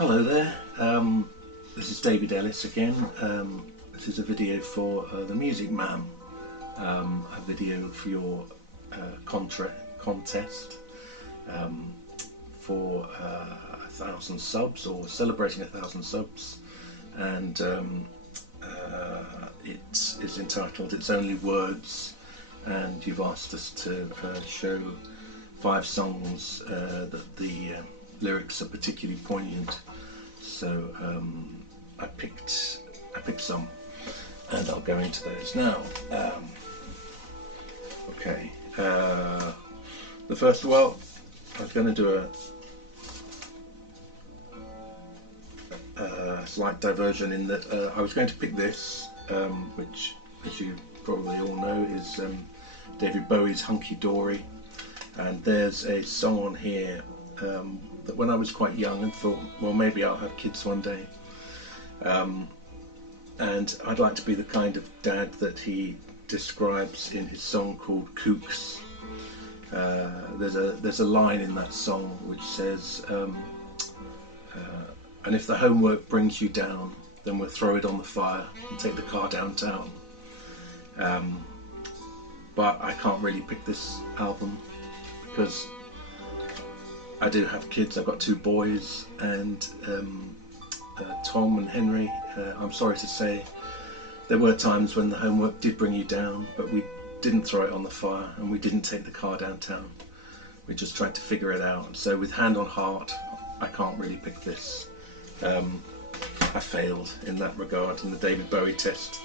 Hello there, this is David Ellis again. This is a video for the Music Man, a video for your contest for 1,000 subs, or celebrating 1,000 subs, and it is entitled It's Only Words, and you've asked us to show 5 songs that the lyrics are particularly poignant, so I picked some, and I'll go into those now. Okay, the first, well, I was going to do a slight diversion in that I was going to pick this, which, as you probably all know, is David Bowie's Hunky Dory, and there's a song on here that when I was quite young and thought, well, maybe I'll have kids one day, and I'd like to be the kind of dad that he describes in his song called Kooks. There's a line in that song which says, and if the homework brings you down, then we'll throw it on the fire and take the car downtown. But I can't really pick this album because I do have kids. I've got 2 boys, and Tom and Henry, I'm sorry to say, there were times when the homework did bring you down, but we didn't throw it on the fire and we didn't take the car downtown. We just tried to figure it out. So with hand on heart, I can't really pick this. I failed in that regard in the David Bowie test,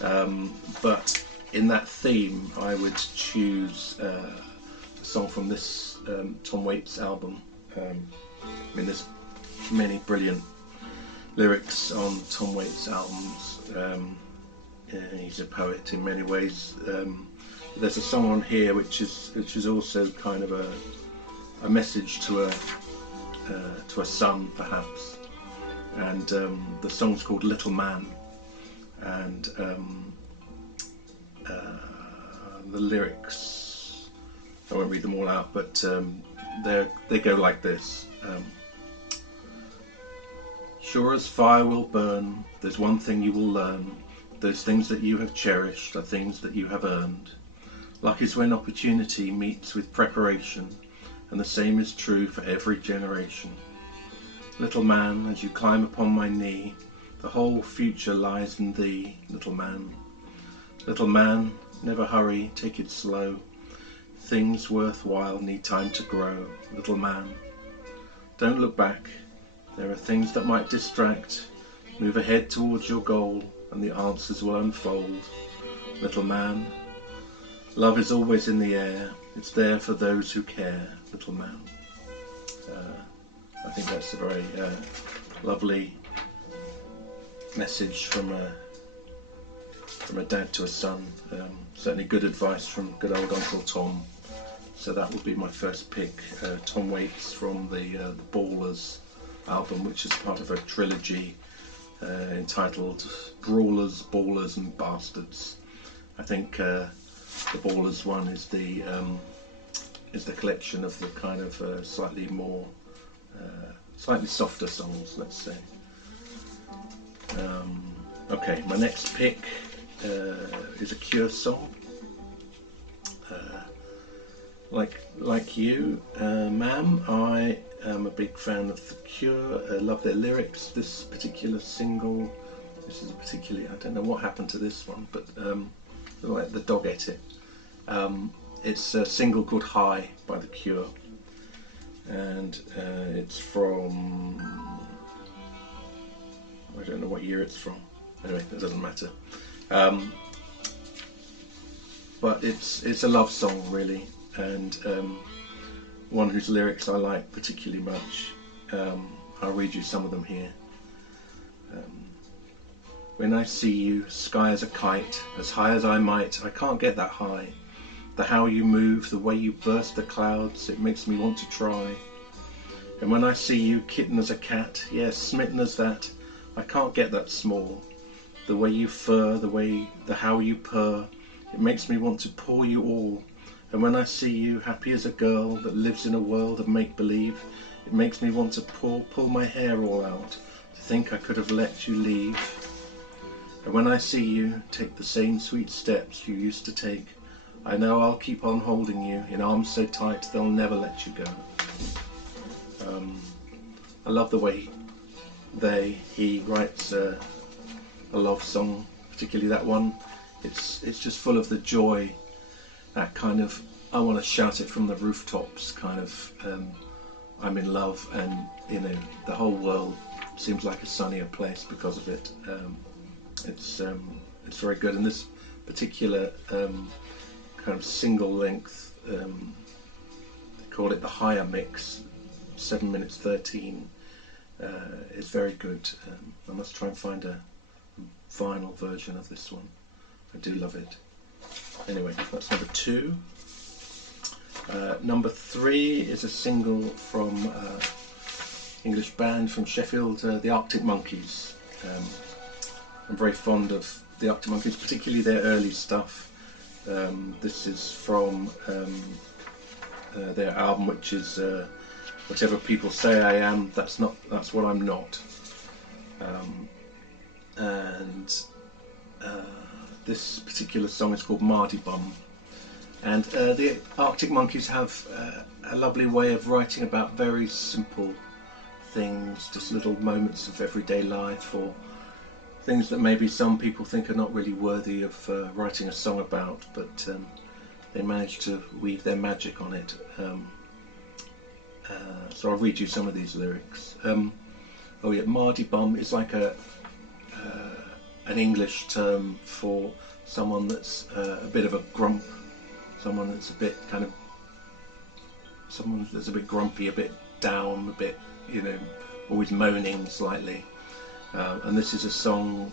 but in that theme I would choose a song from this Tom Waits album. I mean, there's many brilliant lyrics on Tom Waits albums. He's a poet in many ways. There's a song on here which is also kind of a message to a son, perhaps, and the song's called Little Man, and the lyrics, I won't read them all out, but they go like this. Sure as fire will burn, there's one thing you will learn. Those things that you have cherished are things that you have earned. Luck is when opportunity meets with preparation, and the same is true for every generation. Little man, as you climb upon my knee, the whole future lies in thee, little man. Little man, never hurry, take it slow. Things worthwhile need time to grow, little man. Don't look back, there are things that might distract. Move ahead towards your goal and the answers will unfold, little man. Love is always in the air, it's there for those who care, little man. I think that's a very lovely message from a dad to a son. Certainly good advice from good old Uncle Tom. So that would be my first pick, Tom Waits from the Ballers album, which is part of a trilogy entitled Brawlers, Ballers and Bastards. I think the Ballers one is the collection of the kind of slightly more, slightly softer songs, let's say. Okay, my next pick is a Cure song. Like you, ma'am, I am a big fan of The Cure. I love their lyrics. This particular single, this is a particularly, I don't know what happened to this one, but like the dog ate it. It's a single called High by The Cure, and it's from, I don't know what year it's from. Anyway, it doesn't matter. But it's a love song, really, and one whose lyrics I like particularly much. I'll read you some of them here. When I see you, sky as a kite, as high as I might, I can't get that high. The how you move, the way you burst the clouds, it makes me want to try. And when I see you, kitten as a cat, yes, smitten as that, I can't get that small. The way you fur, the how you purr, it makes me want to pour you all. And when I see you, happy as a girl that lives in a world of make-believe, It makes me want to pull my hair all out, to think I could have let you leave. And when I see you take the same sweet steps you used to take, I know I'll keep on holding you in arms so tight they'll never let you go. I love the way he writes a love song, particularly that one. It's just full of the joy, that kind of I want to shout it from the rooftops kind of I'm in love, and you know, the whole world seems like a sunnier place because of it. It's very good, and this particular kind of single length, they call it the higher mix, 7 minutes 13, is very good. I must try and find a vinyl version of this one. I do love it. Anyway, that's number 2. Number 3 is a single from English band from Sheffield, the Arctic Monkeys. I'm very fond of the Arctic Monkeys, particularly their early stuff. This is from their album, which is Whatever People Say I Am, That's What I'm Not. This particular song is called Mardy Bum. And the Arctic Monkeys have a lovely way of writing about very simple things, just little moments of everyday life, or things that maybe some people think are not really worthy of writing a song about, but they manage to weave their magic on it. So I'll read you some of these lyrics. Oh yeah, Mardy Bum is like an English term for someone that's a bit of a grump, someone that's a bit grumpy, a bit down, a bit, you know, always moaning slightly. And this is a song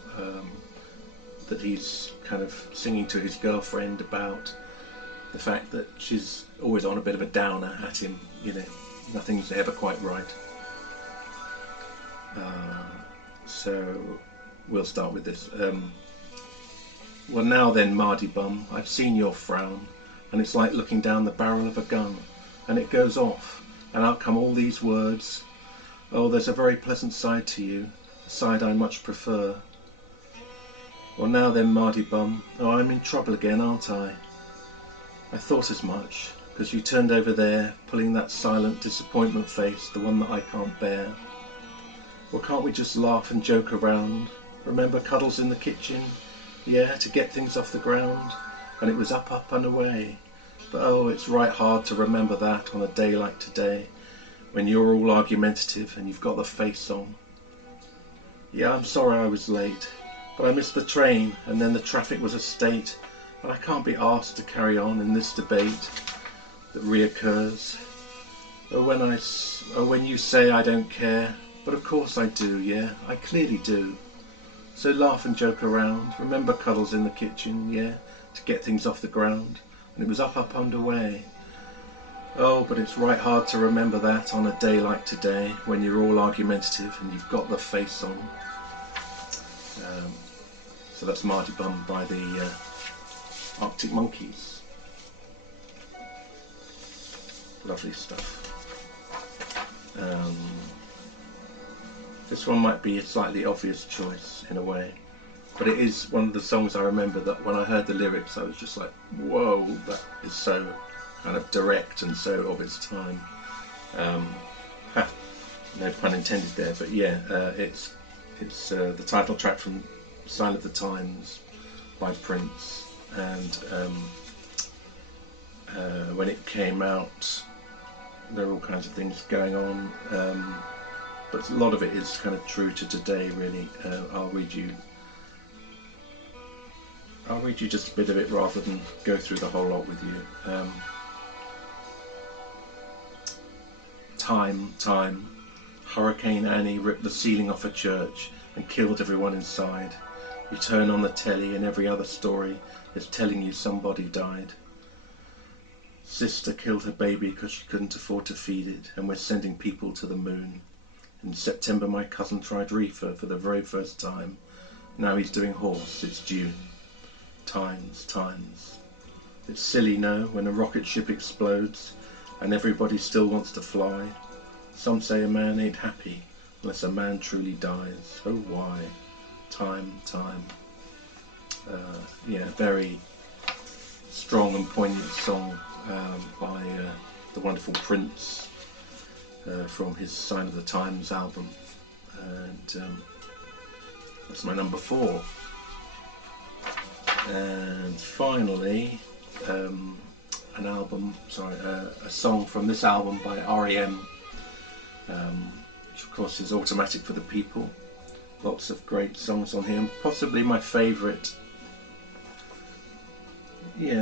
that he's kind of singing to his girlfriend about the fact that she's always on a bit of a downer at him, you know, nothing's ever quite right. So we'll start with this. Well now then, Mardy Bum, I've seen your frown, and it's like looking down the barrel of a gun, and it goes off, and out come all these words. Oh, there's a very pleasant side to you, a side I much prefer. Well now then, Mardy Bum, oh, I'm in trouble again, aren't I? I thought as much, because you turned over there, pulling that silent disappointment face, the one that I can't bear. Well, can't we just laugh and joke around? Remember cuddles in the kitchen? Yeah, to get things off the ground. And it was up, up and away. But oh, it's right hard to remember that on a day like today, when you're all argumentative and you've got the face on. Yeah, I'm sorry I was late, but I missed the train, and then the traffic was a state, and I can't be asked to carry on in this debate that reoccurs. When you say I don't care, but of course I do, yeah, I clearly do. So laugh and joke around, remember cuddles in the kitchen, yeah, to get things off the ground, and it was up, up and away. Oh, but it's right hard to remember that on a day like today, when you're all argumentative and you've got the face on. So that's Mardy Bum by the Arctic Monkeys. Lovely stuff. This one might be a slightly obvious choice in a way, but it is one of the songs I remember that when I heard the lyrics I was just like, whoa, that is so kind of direct and so of its time. No pun intended there, but yeah, it's the title track from Sign of the Times by Prince, and when it came out there were all kinds of things going on, but a lot of it is kind of true to today, really. I'll read you just a bit of it rather than go through the whole lot with you. Time, Hurricane Annie ripped the ceiling off a church and killed everyone inside. You turn on the telly and every other story is telling you somebody died. Sister killed her baby because she couldn't afford to feed it, and we're sending people to the moon. In September my cousin tried reefer for the very first time. Now he's doing horse, it's June. Times. It's silly, no, when a rocket ship explodes and everybody still wants to fly. Some say a man ain't happy unless a man truly dies. Oh why? Time, time. Yeah, very strong and poignant song by the wonderful Prince from his Sign of the Times album, and that's my number 4. And finally, a song from this album by Rem, which of course is Automatic for the People. Lots of great songs on here. Possibly my favourite,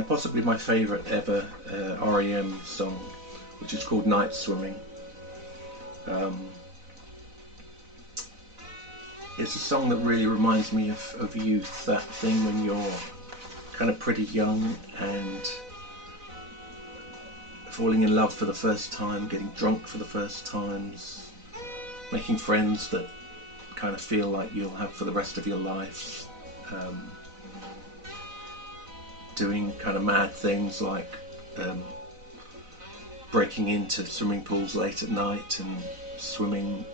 possibly my favourite ever Rem song, which is called Night Swimming. It's a song that really reminds me of youth, that thing when you're kind of pretty young and falling in love for the first time, getting drunk for the first times, making friends that kind of feel like you'll have for the rest of your life, doing kind of mad things like breaking into swimming pools late at night and swimming,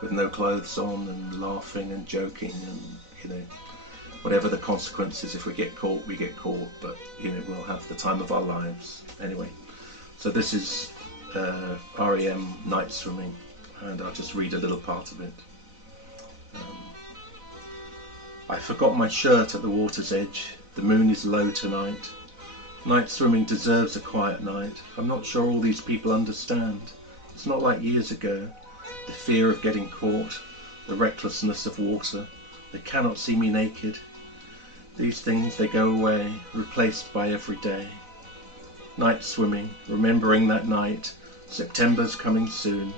with no clothes on, and laughing and joking, and whatever the consequences. If we get caught, we get caught, but we'll have the time of our lives anyway. So this is Rem Night Swimming, and I'll just read a little part of it. I forgot my shirt at the water's edge. The moon is low tonight. Night swimming deserves a quiet night. I'm not sure all these people understand. It's not like years ago. The fear of getting caught, the recklessness of water. They cannot see me naked. These things, they go away, replaced by every day. Night swimming, remembering that night. September's coming soon.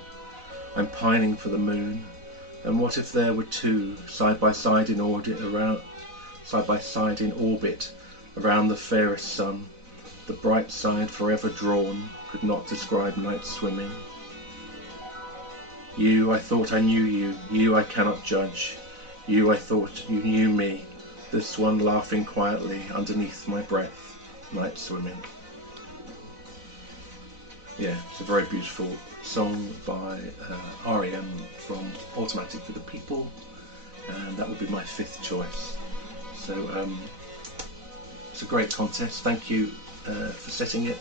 I'm pining for the moon. And what if there were two, side by side in orbit around the fairest sun? The bright side forever drawn could not describe night swimming. You, I thought I knew you. You, I cannot judge. You, I thought you knew me. This one laughing quietly underneath my breath. Night swimming. Yeah, it's a very beautiful song by Rem from Automatic for the People, and that would be my 5th choice. So it's a great contest. Thank you for setting it.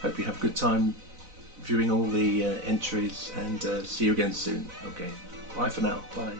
Hope you have a good time viewing all the entries, and see you again soon. Okay, bye for now. Bye.